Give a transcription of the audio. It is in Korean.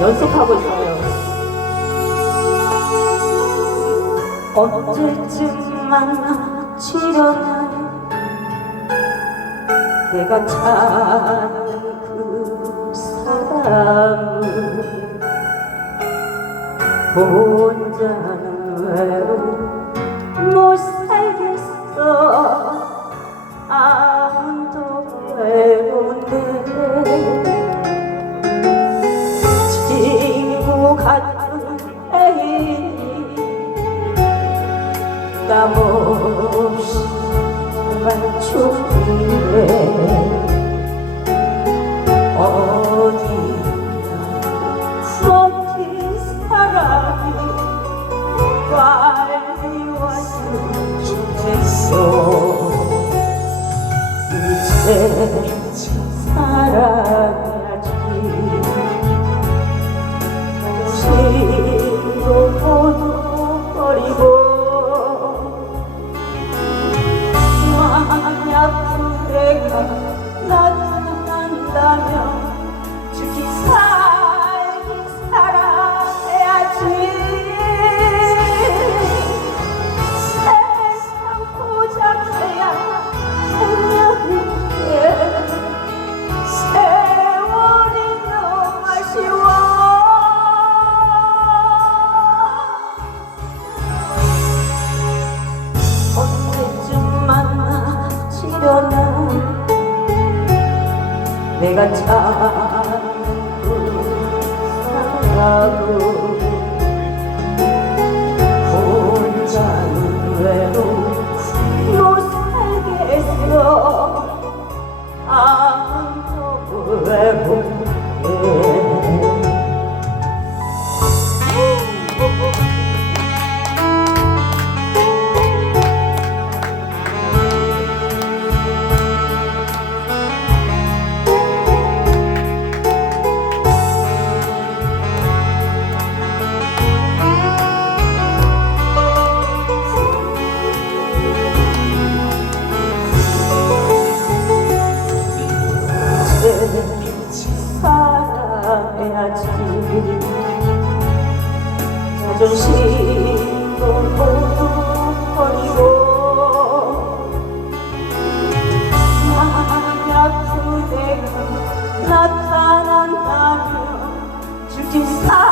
연습하고 있어요. 언제쯤 만나치려나 내가 찾는 그 사람을 혼자는 외로워 못 살겠어 아무도 외로운데 땀없이 정말 추 그대 내가 찾는 자존심도 버리고 만약 그대가 나타난다면 죽기 살